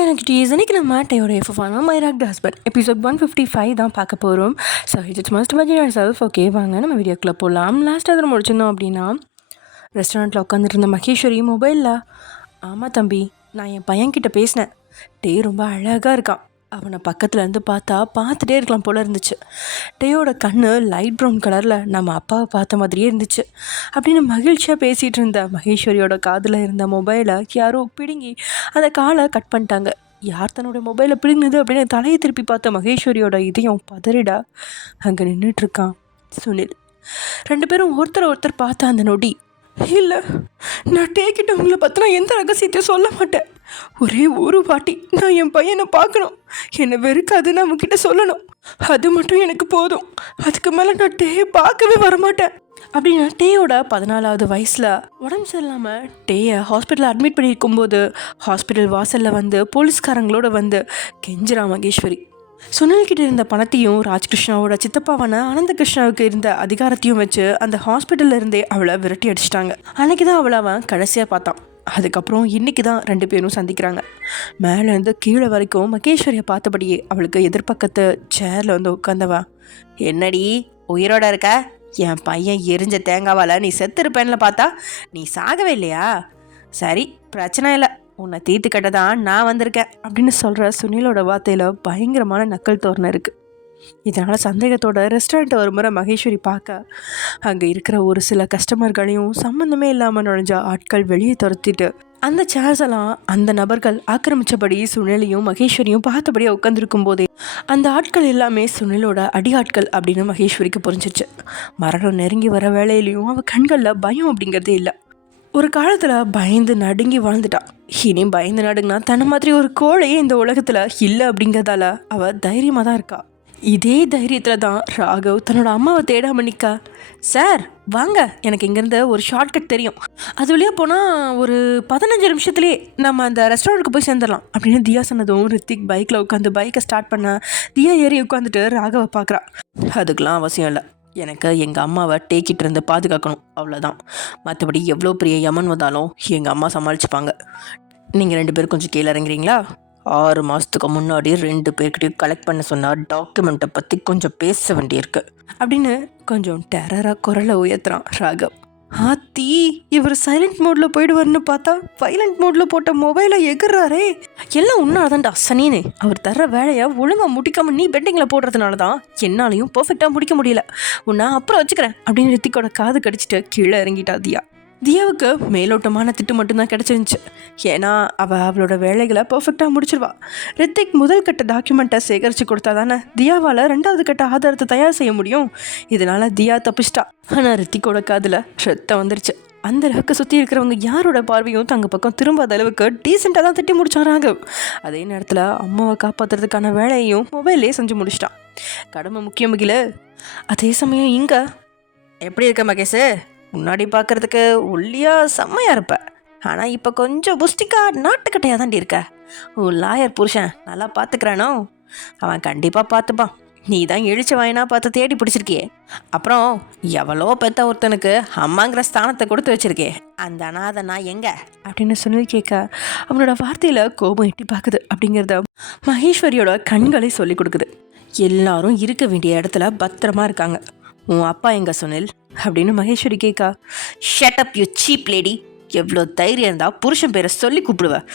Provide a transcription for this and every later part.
எனக்கு டீஸ் இன்னைக்கு நம்ம டேயோட எஃப்எஃபான மை ராக் ஹஸ்பண்ட் எபிசோட் 155 தான் பார்க்க போகிறோம். So it's must imagine your self. Okay வாங்க நம்ம வீடியோக்குள்ளே போகலாம். லாஸ்ட் அதில் முடிச்சிருந்தோம் அப்படின்னா ரெஸ்டாரண்ட்டில் உட்காந்துட்டு இருந்த மகேஸ்வரி மொபைலில், ஆமாம் தம்பி, நான் என் பையன்கிட்ட பேசினேன், டே ரொம்ப அழகாக இருக்கான், அவனை பக்கத்துலேருந்து பார்த்துட்டே இருக்கலாம் போல் இருந்துச்சு, டேயோட கண்ணு லைட் ப்ரௌன் கலரில் நம்ம அப்பாவை பார்த்த மாதிரியே இருந்துச்சு அப்படின்னு மகிழ்ச்சியாக பேசிகிட்டு இருந்த மகேஸ்வரியோட காதில் இருந்த மொபைலை யாரோ பிடுங்கி அந்த காலை கட் பண்ணிட்டாங்க. யார் தன்னோட மொபைலை பிடுங்கினது அப்படின்னு தலையை திருப்பி பார்த்த மகேஸ்வரியோட இதயம் பதறிடா அங்கே நின்றுட்டுருக்கான் சுனில். ரெண்டு பேரும் ஒருத்தர் பார்த்த அந்த நொடி, இல்லை நான் டேக்கிட்ட உங்களை பற்றினா எந்த ரகசியத்தையும் சொல்ல மாட்டேன், ஒரே ஒரு வாட்டி நான் என் பையனை பார்க்கணும், என்னை வெறுக்காதுன்னு அவன்கிட்ட சொல்லணும், அது மட்டும் எனக்கு போதும், அதுக்கு மேலே நான் டேயை பார்க்கவே வரமாட்டேன் அப்படின்னு டேயோட 14வது வயசில் உடம்பு சரியில்லாமல் டேயை ஹாஸ்பிட்டலில் அட்மிட் பண்ணியிருக்கும்போது ஹாஸ்பிட்டல் வாசலில் வந்து போலீஸ்காரங்களோட வந்து கெஞ்சிரா மகேஸ்வரி. சுனில்கிட்ட இருந்த பணத்தையும் ராஜ்கிருஷ்ணாவோட சித்தப்பாவான அனந்தகிருஷ்ணாவுக்கு இருந்த அதிகாரத்தையும் வச்சு அந்த ஹாஸ்பிட்டலில் இருந்தே அவளை விரட்டி அடிச்சிட்டாங்க. அன்னைக்கு தான் அவளை அவன் கடைசியாக பார்த்தான். அதுக்கப்புறம் இன்றைக்கி தான் ரெண்டு பேரும் சந்திக்கிறாங்க. மேலேருந்து கீழே வரைக்கும் மகேஸ்வரியை பார்த்தபடியே அவளுக்கு எதிர்பக்கத்து சேரில் வந்து உட்காந்தவா, என்னடி உயிரோட இருக்க, என் பையன் எரிஞ்ச தேங்காவால் நீ செத்துருப்பேன்ல பார்த்தா நீ சாகவே இல்லையா, சரி பிரச்சனை இல்லை, உன்னை தீர்த்து கட்ட தான் நான் வந்திருக்கேன் அப்படின்னு சொல்கிற சுனிலோட வார்த்தையில் பயங்கரமான நக்கல் தோரணை இருக்குது. இதனால் சந்தேகத்தோட ரெஸ்டாரண்ட்டை ஒரு முறை மகேஸ்வரி பார்க்க அங்கே இருக்கிற ஒரு சில கஸ்டமர்களையும் சம்மந்தமே இல்லாமல் நுழைஞ்ச ஆட்கள் வெளியே துரத்திட்டு அந்த சேர்ஸ் எல்லாம் அந்த நபர்கள் ஆக்கிரமித்தபடி சுனிலையும் மகேஸ்வரியும் பார்த்தபடியே உட்காந்துருக்கும் போதே அந்த ஆட்கள் எல்லாமே சுனிலோட அடியாட்கள் அப்படின்னு மகேஸ்வரிக்கு புரிஞ்சிச்சு. மரணம் நெருங்கி வர வேலையிலையும் அவள் கண்களில் பயம் அப்படிங்கிறதே இல்லை. ஒரு காலத்தில் பயந்து நடுங்கி வாழ்ந்துட்டான். இனி பயந்து நடுங்கினா தன்னை மாதிரி ஒரு கோழையே இந்த உலகத்தில் இல்லை அப்படிங்கிறதால அவள் தைரியமாக தான் இருக்கா. இதே தைரியத்தில் தான் ராகவ் தன்னோட அம்மாவை தேடாமல் நிற்கா. சார் வாங்க, எனக்கு இங்கேருந்து ஒரு ஷார்ட்கட் தெரியும், அது வழியாக போனால் ஒரு 15 நிமிஷத்துலேயே நம்ம அந்த ரெஸ்டாரண்ட்டுக்கு போய் சேர்ந்துடலாம் அப்படின்னு தியா சொன்னதும் ரித்திக் பைக்கில் உட்காந்து பைக்கை ஸ்டார்ட் பண்ண தியா ஏறி உட்காந்துட்டு ராகவை பார்க்குறா. அதுக்கெலாம் அவசியம் இல்லை, எனக்கு எங்கள் அம்மாவை டேக்கிட்டு இருந்து பாதுகாக்கணும், அவ்வளோதான், மற்றபடி எவ்வளோ பெரிய யமன் வந்தாலும் எங்கள் அம்மா சமாளிச்சுப்பாங்க. நீங்கள் ரெண்டு பேரும் கொஞ்சம் கீழே இறங்குறீங்களா? 6 மாதத்துக்கு முன்னாடி 2 பேர்கிட்டையும் கலெக்ட் பண்ண சொன்னால் டாக்குமெண்ட்டை பற்றி கொஞ்சம் பேச வேண்டியிருக்கு அப்படின்னு கொஞ்சம் டெரராக குரலை உயர்த்துறான் ராகவ். ஆத்தி, இவர் சைலண்ட் மோடில் போயிடுவார்னு பார்த்தா வைலண்ட் மோடில் போட்ட மொபைலை எகுறாரே, எல்லாம் உன்னால்தான்டா சனின்னு, அவர் தர்ற வேலையை ஒழுங்காக முடிக்காமல் நீ பெட்டிங்கில் போடுறதுனால தான் என்னாலையும் பர்ஃபெக்டாக முடிக்க முடியல, உன்னை அப்புறம் வச்சுக்கிறேன் அப்படின்னு ரித்திக்கோட காது கடிச்சிட்டு கீழே இறங்கிட்டா தியா. தியாவுக்கு மேலோட்டமான திட்டு மட்டும்தான் கிடச்சிருந்துச்சு, ஏன்னா அவளோட வேலைகளை பர்ஃபெக்டாக முடிச்சிருவா. ரித்திக் முதல் கட்ட டாக்குமெண்ட்டை சேகரித்து கொடுத்தா தானே தியாவால் 2வது கட்ட ஆதாரத்தை தயார் செய்ய முடியும். இதனால் தியா தப்பிச்சிட்டா. ஆனால் ரித்திக்கோட காதில் ரத்தம் வந்துருச்சு. அந்த அளவுக்கு சுற்றி இருக்கிறவங்க யாரோட பார்வையும் தங்க பக்கம் திரும்பாத அளவுக்கு டீசெண்டாக தான் திட்டி முடிச்சாராங்க. அதே நேரத்தில் அம்மாவை காப்பாற்றுறதுக்கான வேலையையும் மொபைல்லே செஞ்சு முடிச்சிட்டான். கடமை முக்கியம் முகில. அதே சமயம் இங்கே எப்படி இருக்க மகேஷ், முன்னாடி பார்க்குறதுக்கு ஒல்லியாக செம்மையாக இருப்ப, ஆனால் இப்போ கொஞ்சம் புஸ்டிக்காக நாட்டுக்கட்டையாக தாண்டி இருக்க. உன் லாயர் புருஷன் நல்லா பார்த்துக்கிறானோ? அவன் கண்டிப்பாக பார்த்துப்பான், நீ தான் இழிச்ச வாயினா பார்த்து தேடி பிடிச்சிருக்கியே, அப்புறம் எவ்வளோ பெத்த ஒருத்தனுக்கு அம்மாங்கிற ஸ்தானத்தை கொடுத்து வச்சிருக்கே, அந்த அனாதை நான் எங்கே அப்படின்னு சொல்லி கேட்க அவனோட வார்த்தையில் கோபம் எட்டி பார்க்குது அப்படிங்கிறத மகேஸ்வரியோட கண்களை சொல்லி கொடுக்குது. எல்லாரும் இருக்க வேண்டிய இடத்துல பத்திரமா இருக்காங்க, உன் அப்பா எங்க சுனில் அப்படின்னு மகேஸ்வரி கேட்கா. Shut up you cheap lady, எவ்வளோ தைரியம் இருந்தால் புருஷன் பேரை சொல்லி கூப்பிடுவேன்,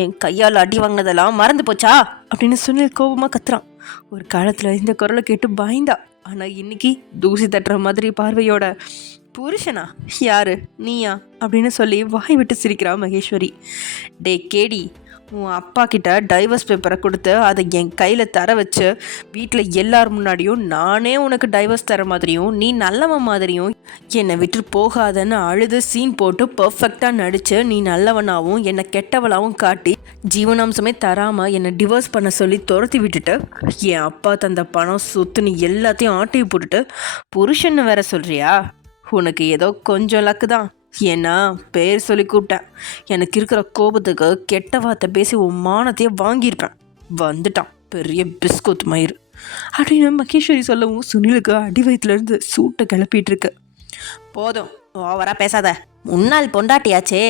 என் கையால் அடி வாங்கினதெல்லாம் மறந்து போச்சா அப்படின்னு சுனில் கோபமாக கத்துறான். ஒரு காலத்தில் இந்த குரலை கேட்டு பயந்தா, ஆனால் இன்னைக்கு தூசி தட்டுற மாதிரி பார்வையோட புருஷனா, யாரு நீயா அப்படின்னு சொல்லி வாய் விட்டு சிரிக்கிறா மகேஸ்வரி. டே கேடி, உன் அப்பா கிட்ட டைவர்ஸ் பேப்பரை கொடுத்து அதை என் கையில் தர வச்சு வீட்டில் எல்லார் முன்னாடியும் நானே உனக்கு டைவர்ஸ் தர மாதிரியும் நீ நல்லவன் மாதிரியும் என்னை விட்டு போகாதன்னு அழுது சீன் போட்டு பர்ஃபெக்டாக நடித்து நீ நல்லவனாகவும் என்னை கெட்டவளாகவும் காட்டி ஜீவனாம்சமே தராமல் என்னை டிவோர்ஸ் பண்ண சொல்லி துரத்தி விட்டுட்டு என் அப்பா தந்த பணம் சொத்து நீ எல்லாத்தையும் ஆட்டையை போட்டுட்டு புருஷன்னு வேற சொல்கிறியா? உனக்கு ஏதோ கொஞ்சம் லக்கு தான், ஏன்னா பேர் சொல்லி கூப்பிட்டேன், எனக்கு இருக்கிற கோபத்துக்கு கெட்ட வார்த்தை பேசி உன் மானத்தையே வாங்கியிருப்பேன், வந்துட்டான் பெரிய பிஸ்கோத் மயிர் அப்படின்னு மகேஸ்வரி சொல்லவும் சுனிலுக்கு அடி வயிற்றுலேருந்து சூட்டை கிளப்பிட்டு இருக்கு. போதும் ஓவரா பேசாத, முன்னாள் பொண்டாட்டியாச்சே,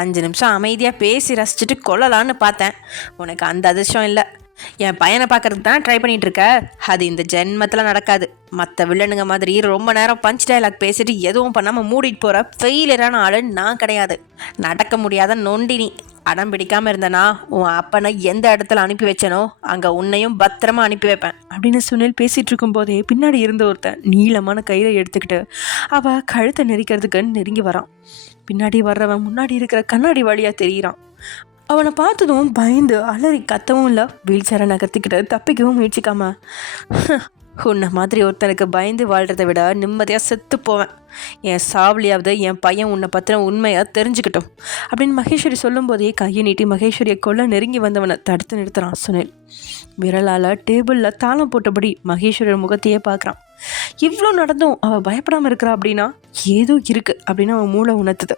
5 நிமிஷம் அமைதியாக பேசி ரசிச்சுட்டு கொள்ளலான்னு பார்த்தேன். உனக்கு அந்த அதிர்ஷ்டம் இல்லை. என் பையனை பார்க்கறதுக்கு தான் ட்ரை பண்ணிகிட்டு இருக்க. அது இந்த ஜென்மத்தில் நடக்காது. மற்ற வில்லனுங்க மாதிரி ரொம்ப நேரம் பஞ்ச் டைலாக் பேசிட்டு எதுவும் பண்ணாமல் மூடிட்டு போகிற ஃபெயிலியரான ஆளு நான் கிடையாது. நடக்க முடியாத நொண்டினி. அடம் பிடிக்காமல் இருந்தனா உன் அப்பனை எந்த இடத்துல அனுப்பி வச்சனோ அங்கே உன்னையும் பத்திரமா அனுப்பி வைப்பேன் அப்படின்னு சுனில் பேசிகிட்டு இருக்கும்போதே பின்னாடி இருந்த ஒருத்தன் நீளமான கயிறை எடுத்துக்கிட்டு அவள் கழுத்தை நெரிக்கிறதுக்கு நெருங்கி வரான். பின்னாடி வர்றவன் முன்னாடி இருக்கிற கண்ணாடி வழியாக தெரிகிறான். அவனை பார்த்ததும் பயந்து அலறி கத்தவும் இல்லை, வீல் சேரை நகர்த்திக்கிட்டு தப்பிக்கவும் முயற்சிக்காம, உன்னை மாதிரி ஒருத்தனுக்கு பயந்து வாழ்கிறத விட நிம்மதியாக செத்து போவேன். என் சாவலியாவது என் பையன் உன்னை பற்றின உண்மையாக தெரிஞ்சுக்கிட்டோம் அப்படின்னு மகேஸ்வரி சொல்லும்போதே கையை நீட்டி மகேஸ்வரியை கொல்ல நெருங்கி வந்தவனை தடுத்து நிறுத்துறான் சுனில். விரலால் டேபிளில் தாளம் போட்டபடி மகேஸ்வரியோட முகத்தையே பார்க்குறான். இவ்வளோ நடந்தும் அவள் பயப்படாமல் இருக்கிறா அப்படின்னா ஏதோ இருக்குது அப்படின்னு அவன் மூளை உணர்த்துது.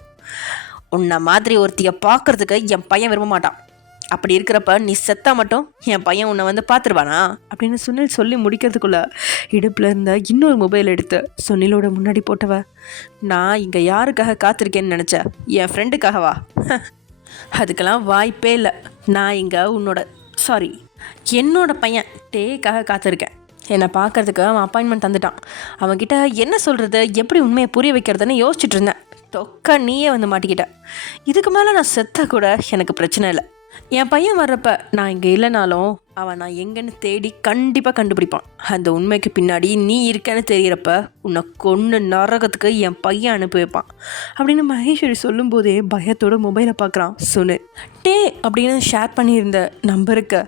உன்னை மாதிரி ஒருத்தியை பார்க்கறதுக்கு என் பையன் விரும்ப மாட்டான். அப்படி இருக்கிறப்ப நீ செத்தா மட்டும் என் பையன் உன்னை வந்து பார்த்துருவானா அப்படின்னு சுனில் சொல்லி முடிக்கிறதுக்குள்ள இடுப்பில் இருந்த இன்னொரு மொபைல் எடுத்து சுனிலோட முன்னாடி போட்டவ, நான் இங்கே யாருக்காக காத்திருக்கேன்னு நினச்ச? என் ஃப்ரெண்டுக்காகவா? அதுக்கெல்லாம் வாய்ப்பே இல்லை. நான் இங்கே என்னோட பையன் டேக்காக காத்திருக்கேன். என்னை பார்க்கறதுக்கு அவன் அப்பாயின்மெண்ட் தந்துட்டான். அவன்கிட்ட என்ன சொல்கிறது, எப்படி உண்மையை புரிய வைக்கிறதுன்னு யோசிச்சுட்டு இருந்தேன். தொக்க நீயே வந்து மாட்டிக்கிட்ட. இதுக்கு மேலே நான் செத்த கூட எனக்கு பிரச்சனை இல்லை. என் பையன் வர்றப்ப நான் இங்கே இல்லைனாலும் அவன் நான் எங்கன்னு தேடி கண்டிப்பாக கண்டுபிடிப்பான். அந்த உண்மைக்கு பின்னாடி நீ இருக்கேன்னு தெரிகிறப்ப உன்னை கொன்று நரகத்துக்கு என் பையன் அனுப்பி வைப்பான் அப்படின்னு மகேஸ்வரி சொல்லும்போதே பயத்தோட மொபைலை பார்க்குறான் சுனில். டே அப்படின்னு ஷேர் பண்ணியிருந்த நம்பருக்கு,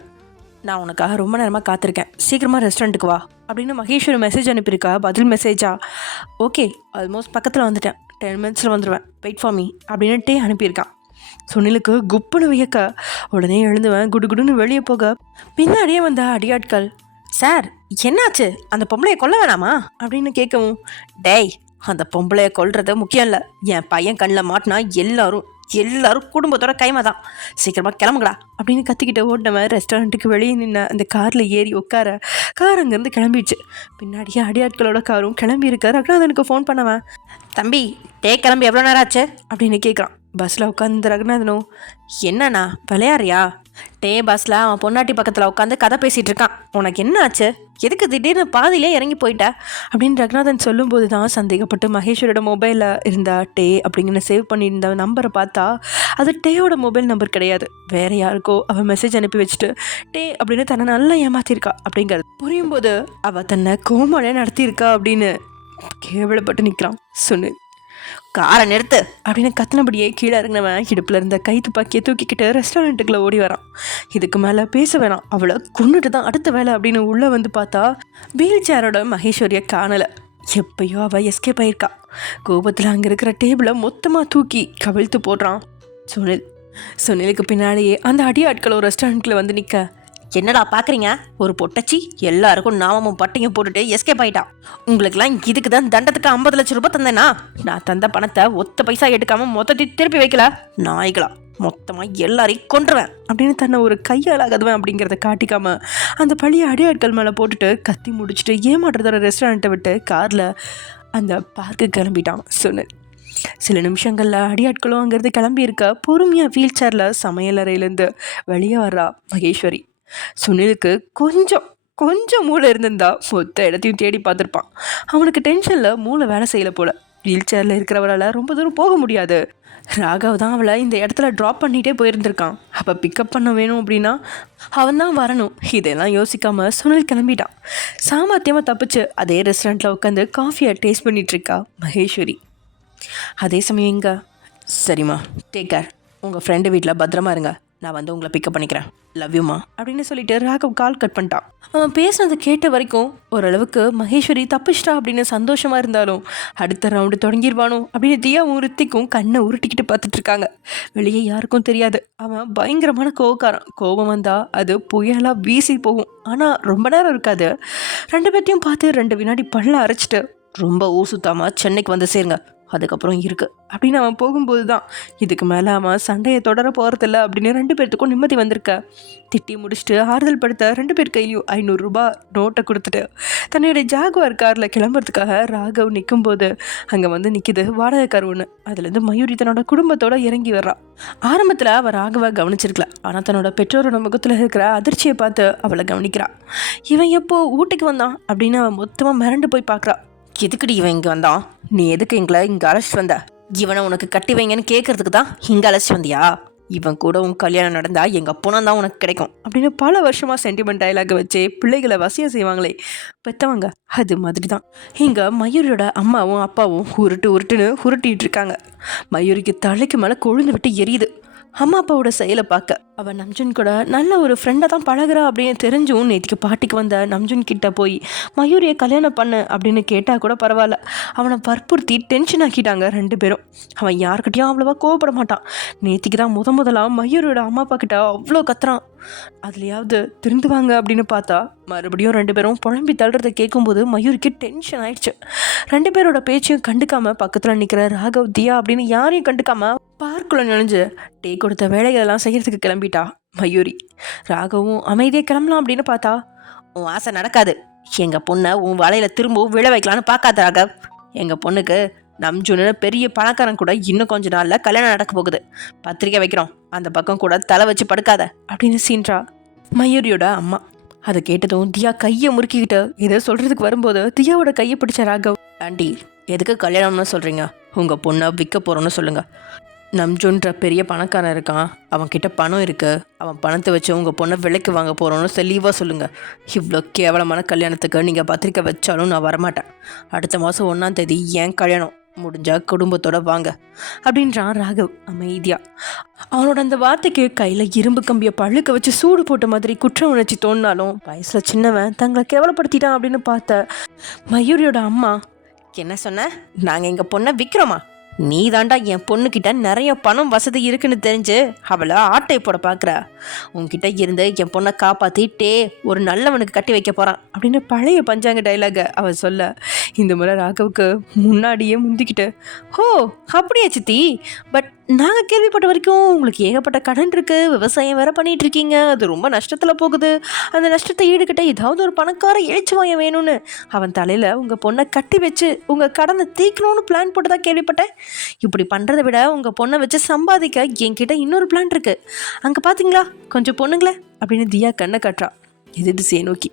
நான் உனக்காக ரொம்ப நேரமாக காத்திருக்கேன், சீக்கிரமாக ரெஸ்டாரண்ட்டுக்கு வா அப்படின்னு மகேஸ்வரி மெசேஜ் அனுப்பியிருக்கா. பதில் மெசேஜா, ஓகே ஆல்மோஸ்ட் பக்கத்தில் வந்துட்டேன், 10 மினிட்ஸில் வந்துடுவேன், வெயிட் ஃபார் மீ அப்படின்னு டே அனுப்பியிருக்கான். சுனிலுக்கு குப்புன்னு வியக்க உடனே எழுந்துவேன் குடுகுடுன்னு வெளியே போக பின்னாடியே வந்த அடியாட்கள், சார் என்னாச்சு, அந்த பொம்பளையை கொல்ல வேணாமா அப்படின்னு கேட்கவும், டேய் அந்த பொம்பளையை கொல்றது முக்கியம் இல்லை, என் பையன் கண்ணில் மாட்டினா எல்லாரும் குடும்பத்தோட கைமா தான், சீக்கிரமாக கிளம்புங்கடா அப்படின்னு கத்திக்கிட்ட ஓடினவன் ரெஸ்டாரண்ட்டுக்கு வெளியே நின்று அந்த காரில் ஏறி உட்கார கார் அங்கேருந்து கிளம்பிடுச்சு. பின்னாடியே அடியாட்களோட காரும் கிளம்பி இருக்கார். ரகுநாதனுக்கு ஃபோன் பண்ணவன், தம்பி டே கிளம்பி எவ்வளோ நேரம் ஆச்சு அப்படின்னு கேட்குறான். பஸ்ஸில் உட்காந்து ரகுநாதனும், என்னண்ணா விளையாடுறியா? டே பஸ்ஸில் அவன் பொண்டாட்டி பக்கத்தில் உட்காந்து கதை பேசிகிட்டு இருக்கான், உனக்கு என்ன ஆச்சு, எதுக்கு திடீர்னு பாதியிலே இறங்கி போயிட்ட அப்படின்னு ரகுநாதன் சொல்லும்போது தான் சந்தேகப்பட்டு மகேஸ்வரோட மொபைலில் இருந்த டே அப்படிங்கிற சேவ் பண்ணியிருந்த நம்பரை பார்த்தா அது டேயோட மொபைல் நம்பர் கிடையாது, வேறு யாருக்கோ அவள் மெசேஜ் அனுப்பி வச்சுட்டு டே அப்படின்னு தன்னை நல்லா ஏமாத்திருக்கா அப்படிங்கிறது புரியும் போது அவள் தன்னை கோமாலே நடத்தியிருக்கா அப்படின்னு கேவலப்பட்டு நிற்கிறான் சுனில். காரை நிறுத்து அப்படின்னு கத்தினபடியே கீழே இறங்கினவன் இடுப்பில் இருந்த கை துப்பாக்கியை தூக்கிக்கிட்டு ரெஸ்டாரண்ட்டுக்குள்ளே ஓடி வரான். இதுக்கு மேலே பேச வேணாம், அவளை கொண்டுட்டு தான் அடுத்த வேலை அப்படின்னு உள்ளே வந்து பார்த்தா வீல் சேரோட மகேஸ்வரியை காணலை. எப்பயோ அவள் எஸ்கேப் ஆயிருக்கா. கோபத்தில் அங்கே இருக்கிற டேபிளை மொத்தமாக தூக்கி கவிழ்த்து போடுறான் சுனில். சுனிலுக்கு பின்னாடியே அந்த அடியாட்களும் ரெஸ்டாரண்ட்டில் வந்து நிற்க, என்னடா பார்க்குறீங்க, ஒரு பொட்டச்சி எல்லாருக்கும் நாமமும் பட்டையும் போட்டுட்டு எஸ்கேப் ஆகிட்டான். உங்களுக்குலாம் இதுக்கு தான் தண்டத்துக்கு 50 லட்சம் ரூபாய் தந்தேனா? நான் தந்த பணத்தை ஒத்த பைசா எடுக்காமல் மொத்தத்தையும் திருப்பி வைக்கல, நாய்களா மொத்தமாக எல்லாரையும் கொன்றுவேன் அப்படின்னு தன்னை ஒரு கையாளாகதுவேன் அப்படிங்கிறத காட்டிக்காம அந்த பழைய அடியாட்கள் மேலே போட்டுட்டு கத்தி முடிச்சுட்டு ஏமாற்றுறதோட ரெஸ்டாரண்ட்டை விட்டு காரில் அந்த பார்க்கு கிளம்பிட்டான் சுனில். சில நிமிஷங்களில் அடியாட்களும் அங்கேருந்து கிளம்பியிருக்க பொறுமையாக வீல் சேரில் சமையலறையிலேருந்து வெளியே வர்றா மகேஸ்வரி. சுனிலுக்கு கொஞ்சம் மூளை இருந்திருந்தா மொத்த இடத்தையும் தேடி பார்த்துருப்பான். அவனுக்கு டென்ஷனில் மூளை வேலை செய்யலை போல. வீல் சேரில் இருக்கிறவரால் ரொம்ப தூரம் போக முடியாது. ராகவ் தான் அவளை இந்த இடத்துல ட்ராப் பண்ணிகிட்டே போயிருந்திருக்கான். அப்போ பிக்கப் பண்ண வேணும் அப்படின்னா அவன் தான் வரணும். இதெல்லாம் யோசிக்காமல் சுனில் கிளம்பிட்டான். சாமர்த்தியமாக தப்பிச்சு அதே ரெஸ்டாரண்ட்டில் உட்காந்து காஃபியை டேஸ்ட் பண்ணிகிட்ருக்கா மகேஸ்வரி. அதே சமயம் இங்கே, சரிம்மா டேக் கேர், உங்கள் ஃப்ரெண்டு வீட்டில் பத்திரமா இருங்க, நான் வந்து உங்களை பிக்கப் பண்ணிக்கிறேன், லவ் யூமா அப்படின்னு சொல்லிட்டு ராகவ் கால் கட் பண்ணிட்டான். அவன் பேசுனது கேட்ட வரைக்கும் ஓரளவுக்கு மகேஸ்வரி தப்பிச்சிட்டா அப்படின்னு சந்தோஷமாக இருந்தாலும் அடுத்த ரவுண்டு தொடங்கிடுவானோ அப்படின்னு தியாவும் ரித்திக்கும் கண்ணை உருட்டிக்கிட்டு பார்த்துட்ருக்காங்க. வெளியே யாருக்கும் தெரியாது. அவன் பயங்கரமான கோவக்காரன். கோபம் வந்தால் அது புயலாக வீசி போகும், ஆனால் ரொம்ப நேரம் இருக்காது. 2 பேர்த்தையும் பார்த்து 2 வினாடி பல்ல அரைச்சிட்டு, ரொம்ப ஊர் சுத்தாமல் சென்னைக்கு வந்து சேருங்க, அதுக்கப்புறம் இருக்குது அப்படின்னு அவன் போகும்போது தான் இதுக்கு மேலே அவன் சண்டையை தொடர போகிறதில்ல அப்படின்னு 2 பேர்த்துக்கும் நிம்மதி வந்திருக்க. திட்டி முடிச்சுட்டு ஆறுதல் படுத்த 2 பேர் கையிலையும் 500 ரூபாய் நோட்டை கொடுத்துட்டு தன்னுடைய ஜாகுவார் காரில் கிளம்புறதுக்காக ராகவ் நிற்கும்போது அங்கே வந்து நிற்கிது வாடகை கார் ஒன்று. அதுலேருந்து மயூரி தன்னோட குடும்பத்தோடு இறங்கி வர்றான். ஆரம்பத்தில் அவள் ராகவை கவனிச்சிருக்கல, ஆனால் தன்னோட பெற்றோரோட முகத்தில் இருக்கிற அதிர்ச்சியை பார்த்து அவளை கவனிக்கிறான். இவன் எப்போ ஊட்டிக்கு வந்தான் அப்படின்னு அவன் மொத்தமாக மிரண்டு போய் பார்க்குறா. எதுக்குடி இவன் இங்கே வந்தான்? நீ எதுக்கு எங்களை இங்கே அழைச்சிட்டு வந்த? இவனை உனக்கு கட்டி வைங்கன்னு கேட்கறதுக்கு தான் இங்கே அழைச்சிட்டு வந்தியா? இவன் கூட உன் கல்யாணம் நடந்தா எங்கள் பொண்ணம் தான் உனக்கு கிடைக்கும் அப்படின்னு பல வருஷமாக சென்டிமெண்ட் டைலாக வச்சு பிள்ளைகளை வசியம் செய்வாங்களே பெற்றவங்க, அது மாதிரி தான் இங்கே மயூரியோட அம்மாவும் அப்பாவும் உருட்டுன்னு உருட்டிகிட்டு இருக்காங்க. மயூரிக்கு தலைக்கு மேலே கொழுந்து விட்டு எரியுது. அம்மா அப்பாவோட செயலை பார்க்க அவன் நம்ஜுன் கூட நல்ல ஒரு ஃப்ரெண்டாக தான் பழகிறா அப்படின்னு தெரிஞ்சும் நேற்றுக்கு பாட்டிக்கு வந்த நம்ஜுன் கிட்ட போய் மயூரியை கல்யாணம் பண்ணு அப்படின்னு கேட்டால் கூட பரவாயில்ல, அவனை வற்புறுத்தி டென்ஷன் ஆக்கிட்டாங்க 2 பேரும். அவன் யார்கிட்டையும் அவ்வளோவா கோவப்பட மாட்டான். நேற்றுக்கு தான் முதலாக மயூரியோட அம்மா அப்பா கிட்ட அவ்வளோ கத்துறான். அதுலையாவது திருந்துவாங்க அப்படின்னு பார்த்தா மறுபடியும் 2 பேரும் புழம்பி தள்ளுறதை கேட்கும்போது மயூருக்கு டென்ஷன் ஆயிடுச்சு. 2 பேரோட பேச்சையும் கண்டுக்காம பக்கத்தில் நிற்கிற ராகவ் தியா அப்படின்னு யாரையும் கண்டுக்காம பார்க்குள்ள நுழைஞ்சு டே கொடுத்த வேலைகளெல்லாம் செய்யறதுக்கு கிளம்பிட்டா மயூரி. ராகவும் அமைதியாக கிளம்பலாம் அப்படின்னு பார்த்தா உன் ஆசை நடக்காது. எங்கள் பொண்ணை உன் வலையில் திரும்பவும் விழ வைக்கலான்னு பார்க்காத ராகவ். எங்கள் பொண்ணுக்கு நம்ஜுன்னு பெரிய பணக்காரன் கூட இன்னும் கொஞ்ச நாளில் கல்யாணம் நடக்க போகுது. பத்திரிக்கை வைக்கிறோம், அந்த பக்கம் கூட தலை வச்சு படுக்காத அப்படின்னு சீன்றா மயூரியோட அம்மா. அதை கேட்டதும் தியா கையை முறுக்கிக்கிட்டு ஏதோ சொல்கிறதுக்கு வரும்போது தியாவோட கையை பிடிச்ச ராகவ், ஆண்டி எதுக்கு கல்யாணம்னு சொல்கிறீங்க? உங்கள் பொண்ணை விற்க போகிறோன்னு சொல்லுங்கள். நம்ஜுன்ற பெரிய பணக்காரன் இருக்கான், அவன்கிட்ட பணம் இருக்குது, அவன் பணத்தை வச்சு உங்கள் பொண்ணை விலைக்கு வாங்க போகிறோன்னு தெளிவாக சொல்லுங்கள். இவ்வளோ கேவலமான கல்யாணத்துக்கு நீங்கள் பத்திரிக்கை வச்சாலும் நான் வரமாட்டேன். அடுத்த மாதம் 1ஆம் தேதி ஏன் கல்யாணம், முடிஞ்சால் குடும்பத்தோட வாங்க அப்படின்றான் ராகவ் அமைதியா. அவனோட அந்த வார்த்தைக்கு கையில் இரும்பு கம்பியை பழுக்க வச்சு சூடு போட்ட மாதிரி குற்ற உணர்ச்சி தோணினாலும் வயசில் சின்னவன் தங்களை கேவலப்படுத்திட்டான் அப்படின்னு பார்த்த மயூரியோட அம்மா, என்ன சொன்ன? நாங்கள் எங்கள் பொண்ணை விற்கிறோமா? நீ தாண்டா என் பொண்ணுக்கிட்ட நிறைய பணம் வசதி இருக்குன்னு தெரிஞ்சு அவளை ஆட்டை போட பார்க்குற. உன்கிட்ட இருந்து என் பொண்ணை காப்பாற்றிட்டே ஒரு நல்லவனுக்கு கட்டி வைக்க போகிறான் அப்படின்னு பழைய பஞ்சாங்க டைலாக அவள் சொல்ல இந்த முறை ராகவுக்கு முன்னாடியே முந்திக்கிட்டு, ஓ அப்படியா சித்தி, பட் நாங்கள் கேள்விப்பட்ட வரைக்கும் உங்களுக்கு ஏகப்பட்ட கடன் இருக்குது, விவசாயம் வேறு பண்ணிகிட்ருக்கீங்க, அது ரொம்ப நஷ்டத்தில் போகுது, அந்த நஷ்டத்தை ஈடுகட்ட ஏதாவது ஒரு பணக்கார எழுச்சிவாயம் வேணும்னு அவன் தலையில் உங்கள் பொண்ணை கட்டி வச்சு உங்கள் கடனை தீக்கணும்னு பிளான் போட்டு தான் கேள்விப்பட்டேன். இப்படி பண்ணுறதை விட உங்கள் பொண்ணை வச்சு சம்பாதிக்க என்கிட்ட இன்னொரு பிளான் இருக்குது, அங்கே பார்த்தீங்களா கொஞ்சம் பொண்ணுங்களே அப்படின்னு தியா கண்ணை காட்டுறா எதிர் திசையை நோக்கி.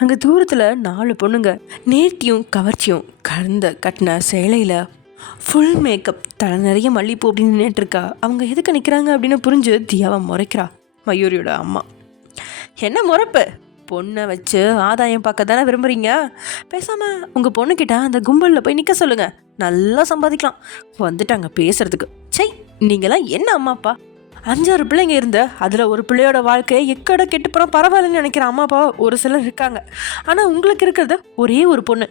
அங்கே தூரத்தில் 4 பொண்ணுங்க நேர்த்தியும் கவர்ச்சியும் கலந்த கட்டின சேலையில் ஃபுல் மேக்கப், தலை நிறைய மல்லிப்பூ அப்படின்னு நின்றுட்டுருக்கா. அவங்க எதுக்கு நிற்கிறாங்க அப்படின்னு புரிஞ்சு தியாவை முறைக்கிறா மயூரியோட அம்மா. என்ன முறைப்பு? பொண்ணை வச்சு ஆதாயம் பார்க்க தானே விரும்புகிறீங்க? பேசாமல் உங்கள் பொண்ணுக்கிட்ட அந்த கும்பலில் போய் நிற்க சொல்லுங்கள், நல்லா சம்பாதிக்கலாம். வந்துட்டாங்க பேசுகிறதுக்கு. சை, நீங்களாம் என்ன அம்மா அப்பா? 5-6 பிள்ளைங்க இருந்த அதில் ஒரு பிள்ளையோட வாழ்க்கையை எக்கட கெட்டுப்புறம் பரவாயில்லன்னு நினைக்கிற அம்மா அப்பா ஒரு சிலர் இருக்காங்க. ஆனால் உங்களுக்கு இருக்கிறது ஒரே ஒரு பொண்ணு,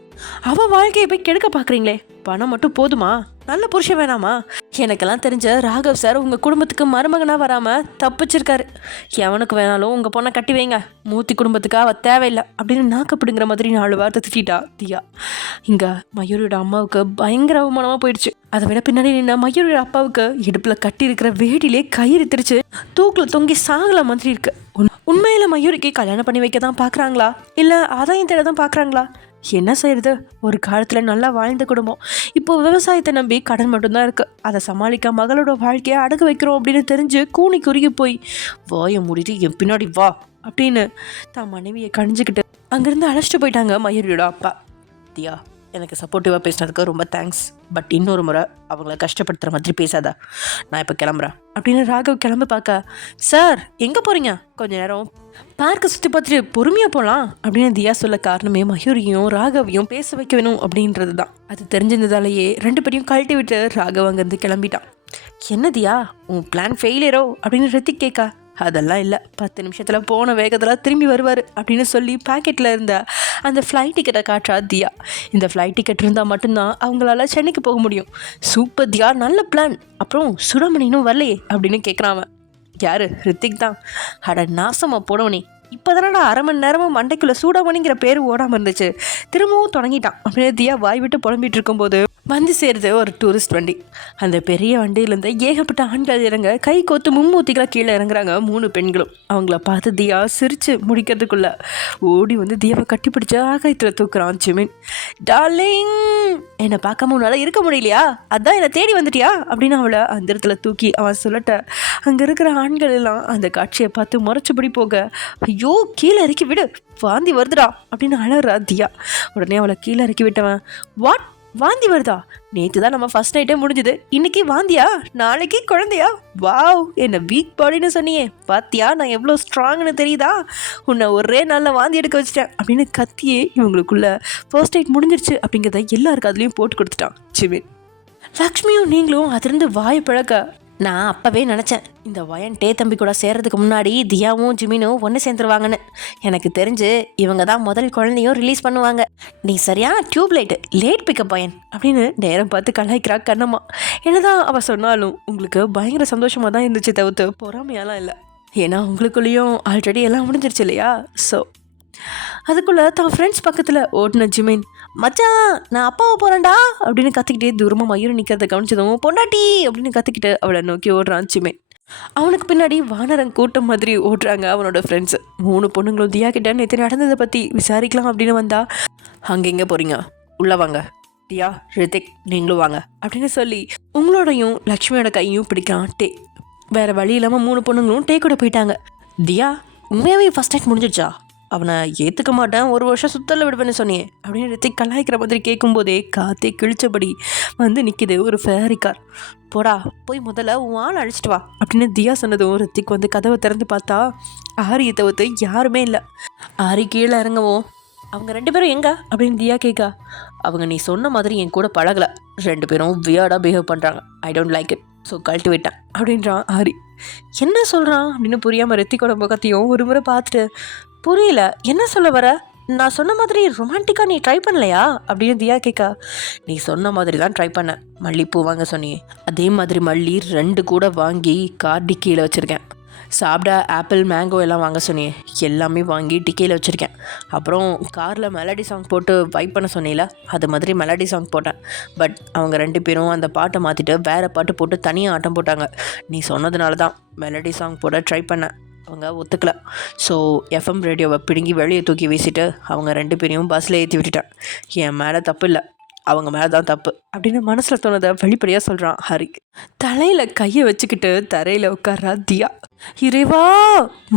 அவள் வாழ்க்கையை போய் கெடுக்க பார்க்குறீங்களே. பணம் மட்டும் போதுமா? நல்ல புருஷன் வேணாமா? எனக்கெல்லாம் தெரிஞ்ச ராகவ் சார் உங்கள் குடும்பத்துக்கு மருமகனாக வராமல் தப்பிச்சிருக்காரு. எவனுக்கு வேணாலும் உங்கள் பொண்ணை கட்டி வைங்க, மூர்த்தி குடும்பத்துக்கு அவள் தேவையில்லை அப்படின்னு நாக்கப்படுங்கிற மாதிரி 4 வார்த்தை திட்டா தியா. இங்கே மயூரியோட அம்மாவுக்கு பயங்கர அவமானமாக போயிடுச்சு. அதை விட பின்னாடி நின்ன மயூரியோட அப்பாவுக்கு இடுப்பில் கட்டி இருக்கிற வேடியிலே கயிறு திரிச்சு தூக்கில் தொங்கி சாகல மாதிரி இருக்கு. உண்மையில் மயூரிக்கு கல்யாணம் பண்ணி வைக்க தான் பார்க்குறாங்களா இல்லை ஆதாயம் தேட தான் பார்க்குறாங்களா? என்ன செய்யறது? ஒரு காலத்தில் நல்லா வாழ்ந்த குடும்பம் இப்போ விவசாயத்தை நம்பி கடன் மட்டும்தான் இருக்குது. அதை சமாளிக்க மகளோட வாழ்க்கையை அடகு வைக்கிறோம் அப்படின்னு தெரிஞ்சு கூனி குறுகி போய் வாயை மூடிட்டு என் பின்னாடி வா அப்படின்னு தான் மனைவியை கணிஞ்சிக்கிட்டு அங்கேருந்து அழைச்சிட்டு போயிட்டாங்க மயூரியோட அப்பா. தியா, எனக்கு சப்போர்ட்டிவாக பேசினதுக்கு ரொம்ப தேங்க்ஸ், பட் இன்னொரு முறை அவங்கள கஷ்டப்படுத்துகிற மாதிரி பேசாதா, நான் இப்போ கிளம்புறேன் அப்படின்னு ராகவ் கிளம்ப பார்க்க, சார் எங்கே போகிறீங்க? கொஞ்ச நேரம் பார்க்க சுற்றி பார்த்துட்டு பொறுமையாக போகலாம் அப்படின்னு தியா சொல்ல காரணமே மயூரியும் ராகவையும் பேச வைக்க வேணும் அப்படின்றது தான். அது தெரிஞ்சிருந்ததாலேயே 2 பேரையும் கழட்டி விட்டு ராகவ் அங்கேருந்து கிளம்பிட்டான். என்ன தியா, உன் பிளான் ஃபெயிலியரோ அப்படின்னு ரித்திக் கேட்க, அதெல்லாம் இல்லை, 10 நிமிஷத்தில் போன வேகத்தில் திரும்பி வருவார் அப்படின்னு சொல்லி பாக்கெட்டில் இருந்த அந்த ஃப்ளைட் டிக்கெட்டை காட்டுறா தியா. இந்த ஃப்ளைட் டிக்கெட் இருந்தால் மட்டும்தான் அவங்களால சென்னைக்கு போக முடியும். சூப்பர் தியா, நல்ல பிளான். அப்புறம் சுடமணினும் வரலையே அப்படின்னு கேட்குறான் அவன். யார்? ரித்திக் தான். அட நாசமாக போனவனே, இப்போ தானடா 1/2 மணி நேரமும் மண்டைக்குள்ளே சூடாமணிங்கிற பேர் ஓடாமல் இருந்துச்சு, திரும்பவும் தொடங்கிட்டான் அப்படின்னு தியா வாய் விட்டு புலம்பிட்டு இருக்கும்போது வந்து சேருது ஒரு டூரிஸ்ட் வண்டி. அந்த பெரிய வண்டியிலேருந்து ஏகப்பட்ட ஆண்கள் இறங்க கை கோத்து மும்மூர்த்திகளாக கீழே இறங்குறாங்க 3 பெண்களும். அவங்கள பார்த்து தியா சிரித்து முடிக்கிறதுக்குள்ள ஓடி வந்து தியாவை கட்டிப்பிடிச்சு ஆகாயத்தில் தூக்குறான் ஜிமின். டார்லிங், என்னை பார்க்காம உன்னால் இருக்க முடியலையா? அதான் என்னை தேடி வந்துட்டியா அப்படின்னு அவளை அந்த இடத்துல தூக்கி அவன் சொல்லட்ட அங்கே இருக்கிற ஆண்கள் எல்லாம் அந்த காட்சியை பார்த்து முறைச்சபடி போக, ஐயோ கீழே இறக்கி விடு, வாந்தி வருதுடா அப்படின்னு அழறா தியா. உடனே அவளை கீழே இறக்கி விட்டவன், வாட், வாந்தி வருதா? நேற்று தான் நம்ம ஃபர்ஸ்ட் நைட்டே முடிஞ்சுது, இன்னைக்கு வாந்தியா? நாளைக்கு குழந்தையா? வாவ், என்ன வீக் பாடின்னு சொன்னியே, பாத்தியா நான் எவ்வளோ ஸ்ட்ராங்னு தெரியுதா? உன்னை ஒரே நாளில் வாந்தி எடுக்க வச்சிட்டேன் அப்படின்னு கத்தியே இவங்களுக்குள்ள ஃபர்ஸ்ட் நைட் முடிஞ்சிருச்சு அப்படிங்கிறத எல்லாருக்கும் அதுலேயும் போட்டு கொடுத்துட்டான் ஜிமின். லக்ஷ்மியும் நீங்களும் அதிலிருந்து வாயை பழக்க, நான் அப்போவே நினச்சேன் இந்த வயன் தம்பி கூட சேர்றதுக்கு முன்னாடி தியாவும் ஜிமினும் ஒன்று சேர்ந்துருவாங்கன்னு. எனக்கு தெரிஞ்சு இவங்க தான் முதல் குழந்தையும் ரிலீஸ் பண்ணுவாங்க. நீ சரியான டியூப்லைட்டு, லேட் பிக்கப் பையன் அப்படின்னு நேரம் பார்த்து கலாய்க்கிறா கண்ணம்மா. என்னதான் அவள் சொன்னாலும் உங்களுக்கு பயங்கர சந்தோஷமாக தான் இருந்துச்சு, தவிர்த்து பொறாமையாலாம் இல்லை. ஏன்னா உங்களுக்குள்ளேயும் ஆல்ரெடி எல்லாம் முடிஞ்சிருச்சு இல்லையா? ஸோ அதுக்குள்ளே தான் ஃப்ரெண்ட்ஸ் பக்கத்தில் ஓடின ஜிமின், மச்சான் நான் அப்பாவை போகிறேன்டா அப்படின்னு கற்றுக்கிட்டே தூரமாக மயூர் நிற்கிறத கவனிச்சதும் பொண்டாட்டி அப்படின்னு கற்றுக்கிட்டு அவளை நோக்கி ஓடுறான் ஜிமின். அவனுக்கு பின்னாடி வானரன் கூட்டம் மாதிரி ஓடுறாங்க அவனோட ஃப்ரெண்ட்ஸு. 3 பொண்ணுங்களும் தியா கிட்ட நேற்று நடந்ததை பற்றி விசாரிக்கலாம் அப்படின்னு வந்தா, அங்கே எங்கே போகிறீங்க, உள்ளே வாங்க, தியா ரித்திக் நீங்களும் வாங்க அப்படின்னு சொல்லி உங்களோடையும் லக்ஷ்மியோட கையும் பிடிக்கிறான் டே. வேறு வழி இல்லாமல் 3 பொண்ணுங்களும் டே கூட போயிட்டாங்க. தியா உண்மையாகவே ஃபஸ்ட் நைட் முடிஞ்சிடுச்சா? அவனை ஏற்றுக்க மாட்டேன், 1 வருஷம் சுத்தல விடுவேன்னு சொன்னியே அப்படின்னு ரித்திக் கலாய்க்கிற மாதிரி கேட்கும்போதே காத்தே கிழிச்சபடி வந்து நிற்கிது ஒரு ஃபேரி கார். போடா போய் முதல்ல உன் ஆள் அழைச்சிட்டு வா அப்படின்னு தியா சொன்னதும் ரித்திக் வந்து கதவை திறந்து பார்த்தா ஆரியை தவிர்த்து யாருமே இல்லை. ஆரி கீழே இறங்கவும், அவங்க 2 பேரும் எங்க அப்படின்னு தியா கேட்கா. அவங்க நீ சொன்ன மாதிரி என் கூட பழகலை, 2 பேரும் வியர்டாக பிஹேவ் பண்ணுறாங்க, I don't like it, so கழட்டி விட்டேன் அப்படின்றான் ஆரி. என்ன சொல்கிறான் அப்படின்னு புரியாமல் ரித்திக்கோட முகத்தையும் ஒரு முறை பார்த்துட்டு, புரியல என்ன சொல்ல வர, நான் சொன்ன மாதிரி ரொமான்டிக்காக நீ ட்ரை பண்ணலையா அப்படின்னு தியா கேட்கா. நீ சொன்ன மாதிரி தான் ட்ரை பண்ணேன், மல்லிப்பூ வாங்க சொன்னியே அதே மாதிரி மல்லி 2 கூட வாங்கி கார் டிக்கியில் வச்சுருக்கேன். சாப்பிட ஆப்பிள் மேங்கோ எல்லாம் வாங்க சொன்னியே எல்லாமே வாங்கி டிக்கியில் வச்சுருக்கேன். அப்புறம் காரில் மெலடி சாங் போட்டு வைப் பண்ண சொன்னீல, அது மாதிரி மெலடி சாங் போட்டேன். பட் அவங்க 2 பேரும் அந்த பாட்டை மாற்றிட்டு வேறு பாட்டு போட்டு தனியாக ஆட்டம் போட்டாங்க. நீ சொன்னதுனால தான் மெலடி சாங் போட ட்ரை பண்ணேன், அவங்க ஒத்துக்கலை. ஸோ எஃப்எம் ரேடியோவை பிடுங்கி வெளியே தூக்கி வீசிட்டு அவங்க 2 பேரையும் பஸ்ஸில் ஏற்றி விட்டுட்டேன். என் மேலே தப்பு இல்லை, அவங்க மேலே தான் தப்பு அப்படின்னு மனசில் தோணதை வெளிப்படையாக சொல்கிறான் ஹரி. தலையில் கையை வச்சுக்கிட்டு தரையில் உட்கார்றா தியா. இறைவா,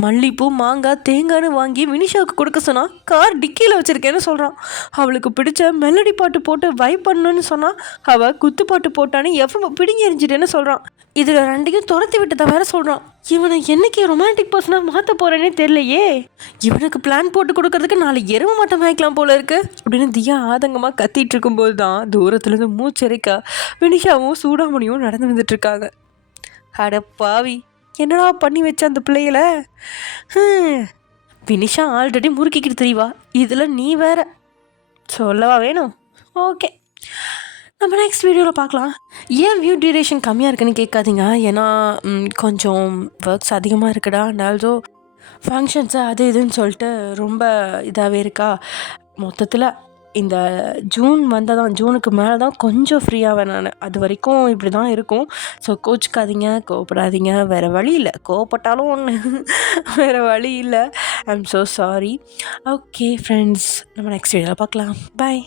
மல்லிப்பூ மாங்காய் தேங்காய்னு வாங்கி வினிஷாவுக்கு கொடுக்க சொன்னால் கார் டிக்கியில் வச்சுருக்கேன்னு சொல்கிறான். அவளுக்கு பிடிச்ச மெலடி பாட்டு போட்டு வைப் பண்ணணுன்னு சொன்னால் அவள் குத்து பாட்டு போட்டான்னு எஃப்எம் பிடிங்கி எரிஞ்சிட்டேன்னு சொல்கிறான். இதில் 2ஐயும் துரத்தி விட்டதை வேற சொல்கிறான். இவனை என்னைக்கு ரொமான்டிக் பர்சனாக மாற்ற போகிறேன்னே தெரியலையே. இவனுக்கு பிளான் போட்டு கொடுக்கறதுக்கு நாளை எரும மாட்டம் வாங்கிக்கலாம் போல இருக்கு அப்படின்னு தியா ஆதங்கமாக கத்திட்டு இருக்கும்போது தான் தூரத்துலேருந்து மூச்சரிக்கா வினிஷாவும் சூடாமணியும் நடந்து வந்துட்டு இருக்காங்க. அட பாவி, என்னடா பண்ணி வச்ச அந்த பிள்ளைகளை. வினிஷா ஆல்ரெடி முறுக்கிக்கிட்டு தெரியவா, இதில் நீ வேற சொல்லவா வேணும். ஓகே, நம்ம நெக்ஸ்ட் வீடியோவில் பார்க்கலாம். ஏன் வியூ டியூரேஷன் கம்மியாக இருக்குன்னு கேட்காதீங்க, ஏன்னா கொஞ்சம் ஒர்க்ஸ் அதிகமாக இருக்குடா, அண்ட் ஆல்சோ ஃபங்க்ஷன்ஸு அது இதுன்னு சொல்லிட்டு ரொம்ப இதாகவே இருக்கா. மொத்தத்தில் இந்த ஜூன் வந்தால் தான், ஜூனுக்கு மேலே தான் கொஞ்சம் ஃப்ரீயாவேன் நான். அது வரைக்கும் இப்படி தான் இருக்கும். ஸோ கோச்சிக்காதீங்க, கோவப்படாதீங்க, வேறு வழி இல்லை. கோவப்பட்டாலும் ஒன்று வேறு வழி இல்லை. I am so sorry. Okay friends, நம்ம நெக்ஸ்ட் வீடியோவில் பார்க்கலாம். பாய்.